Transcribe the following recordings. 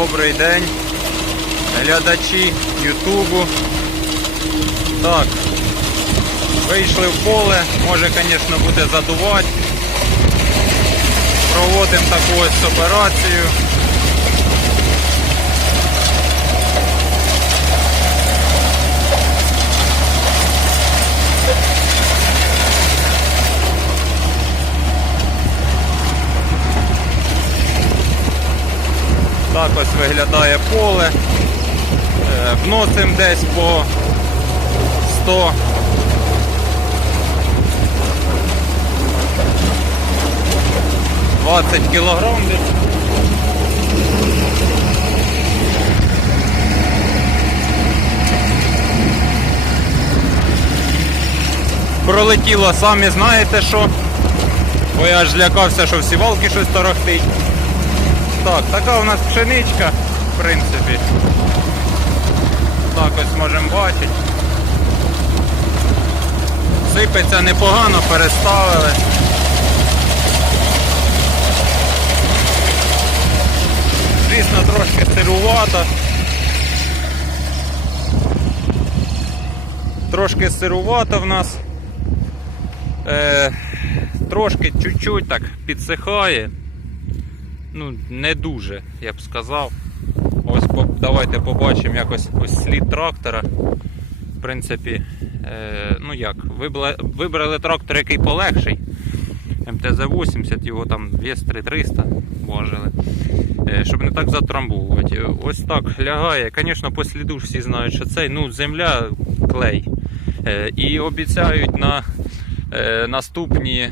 добрий день, глядачі Ютубу. Так, вийшли в поле, може, звісно, буде задувати. Проводимо таку ось операцію. Так ось виглядає поле. Е, Вносимо десь по 100. Двадцять кілограм десь. Пролетіло, самі знаєте що. Бо я ж лякався, що в сівалки щось торохтить. Так, така у нас пшеничка, в принципі. Так ось можемо бачити. Сипеться непогано, переставили. Звісно, трошки сирувато. Трошки сирувато в нас. Е, трошки чуть-чуть так підсихає. Ну, не дуже, я б сказав. Ось давайте побачимо якось ось слід трактора. В принципі, е, ну як, вибрали, вибрали трактор, який полегший. МТЗ-80, його там вес 3300 вважили. Е, щоб не так затрамбовувати. Ось так лягає. Звісно, по сліду всі знають, що це ну, земля клей. Е, і обіцяють на е, наступні,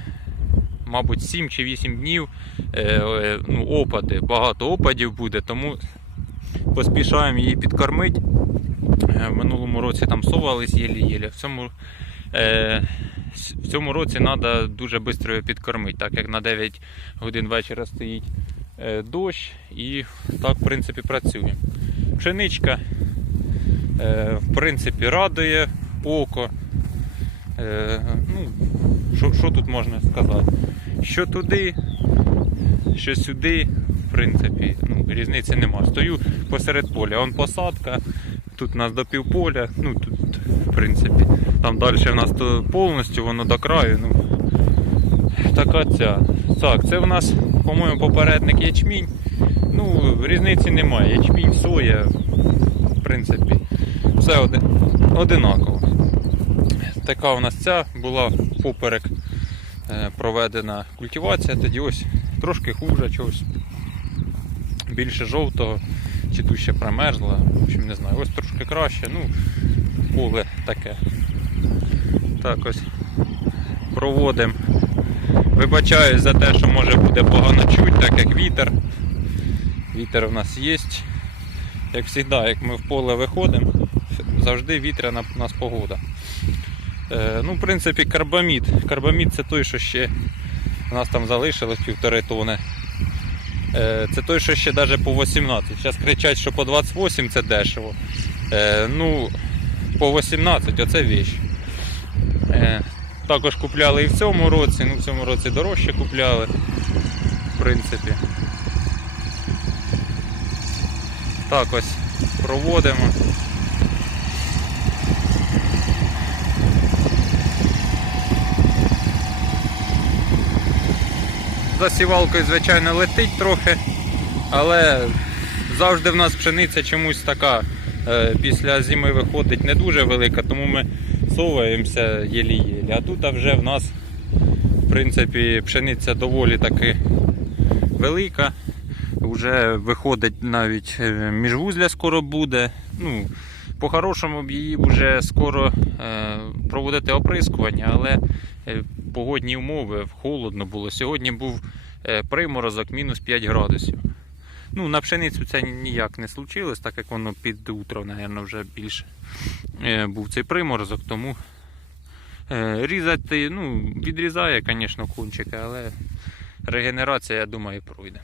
мабуть, 7 чи 8 днів е, е, ну, опади. Багато опадів буде, тому поспішаємо її підкормити. Е, В минулому році там совались єлі-єлі. В цьому, в цьому році треба дуже швидко підкормити, так як на 9 годин вечора стоїть дощ і так, в принципі, працює. Пшеничка, в принципі, радує око. Ну, що тут можна сказати? Що туди, що сюди, в принципі, ну, різниці нема. Стою посеред поля, он посадка, тут у нас до півполя, ну тут, в принципі, там далі в нас то повністю воно до краю. Ну, така ця. Так, це в нас, по-моєму, попередник ячмінь. Ну, різниці немає. Ячмінь, соя, в принципі, все один, одинаково. Така у нас ця була поперек проведена культивація, тоді ось трошки хуже чогось. Більше жовтого, чи ще примерзла, в общем, не знаю. Ось трошки краще, ну, поле таке. Так ось проводимо. Вибачаюсь за те, що може буде погано чуть, так як вітер. Вітер у нас є. Як завжди, як ми в поле виходимо, завжди вітряна у нас погода. Е, ну, в принципі, карбамід. Карбамід це той, що ще у нас там залишилось півтори тони. Е, це той, що ще навіть по 18. Зараз кричать, що по 28 це дешево. Е, ну, по 18 оце віч. Також купляли і в цьому році, ну в цьому році дорожче купляли. В принципі. Так ось проводимо. За сівалкою, звичайно, летить трохи, але завжди в нас пшениця чомусь така е, після зими виходить не дуже велика, тому ми соваємося єлі-єлі. А тут вже в нас, в принципі, пшениця доволі таки велика. Вже виходить навіть е, міжвузля скоро буде. Ну, по-хорошому б її вже скоро е, проводити оприскування, але е, погодні умови, холодно було. Сьогодні був е, приморозок мінус 5 градусів. Ну, на пшеницю це ніяк не случилось, так як воно під утро, мабуть, вже більше був цей приморозок, тому різати, ну, відрізає, звісно, кончики, але регенерація, я думаю, пройде.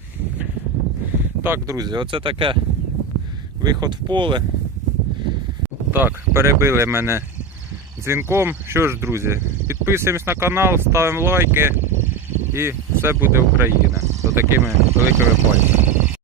Так, друзі, оце таке виход в поле. Так, перебили мене дзвінком. Що ж, друзі, підписуємось на канал, ставимо лайки і все буде Україна. З такими великими пальцями.